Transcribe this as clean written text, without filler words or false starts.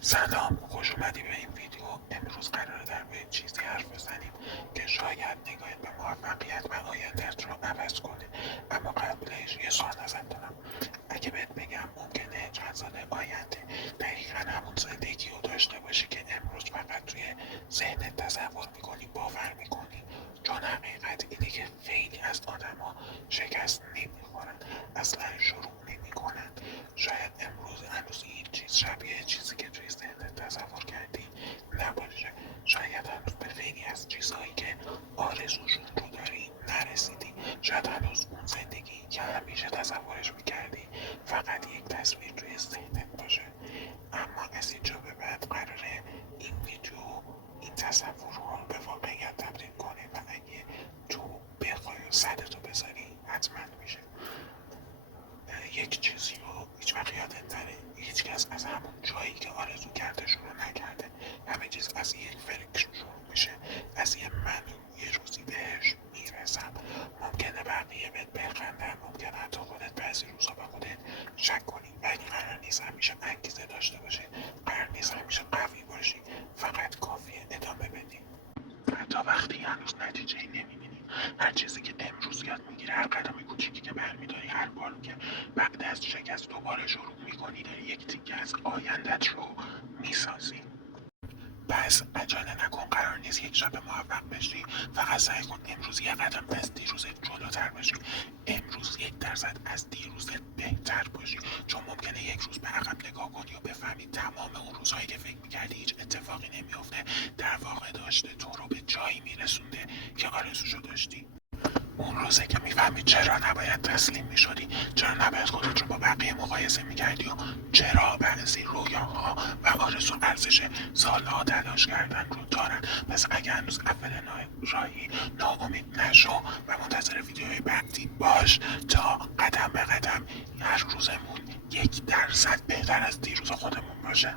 سلام، خوش اومدی به این ویدیو. امروز قراره درباره چیزی حرف بزنیم که شاید نگاهت به موفقیت و آینده‌ات رو عوض کنه. اما قبلش یه سوال ازت دارم. اگه بهت بگم ممکنه چند سال آینده دقیقا همون زندگی رو داشته باشی که امروز فقط توی ذهنت تصور میکنی، باور میکنی، چون حقیقت اینه که خیلی از آدما شکست نمیخورن، اصلا شروع نمیکنن. شاید امروز هنوز این چیز شبیه چیزی که توی ذهنت تصور کردی نباشه. شاید هنوز به خیلی از چیزهایی که آرزوشون رو داری نرسیدی. شاید هنوز اون زندگی که همیشه تصورش میکردی فقط یک تصویر توی ذهنت باشه. اما از اینجا به بعد قراره این ویدیو این تصور رو به واقعیت تبدیل کنه و اگه تو بخوای صدتو بذاری حتما میشه. یک چیزی رو هیچ وقت یادت نره، هیچ کس از همون جایی که آرزو کرده شروع نکرده. همه چیز از یک فکر شروع میشه، از یه من یه روزی بهش میرسم. ممکنه بقیه بهت بخندن، ممکنه حتی خودت بعضی روزا به خودت شک کنی، ولی قرار نیست همیشه انگیزه داشته باشی، قرار نیست همیشه قوی باشی، فقط کافیه ادامه بدی. حتی وقتی هنوز نتیجه نمیبینی، هر چیزی که امروز یاد میگیری، هر قدم کوچیکی که برمیداری، هر بار که بعد از شکست دوباره شروع میکنی، داری یک تیکه از آیندت رو میسازی. پس عجله نکن، قرار نیست یک شب موفق بشی. فقط سعی کن امروز یه قدم از دیروزت جلوتر باشی، امروز 1% از دیروزت بهتر باشی. چون ممکنه یک روز به عقب نگاه کنی و بفهمی تمام اون روزهایی که فکر میکردی هیچ اتفاقی نمیافته در واقع داشته تو رو به جایی میرسونده که آرزوشو داشتی. اون روزه که میفهمی چرا نباید تسلیم میشدی، چرا نباید خودت رو با بقیه مقایسه میکردی و چرا بعضی رویاها و آرزو ارزش سالها تلاش کردن رو دارن. پس اگه هنوز اول راهی، ناامید نشو و منتظر ویدیوهای بعدی باش تا قدم به قدم هر روزمون 1% بهتر از دیروز خودمون باشه.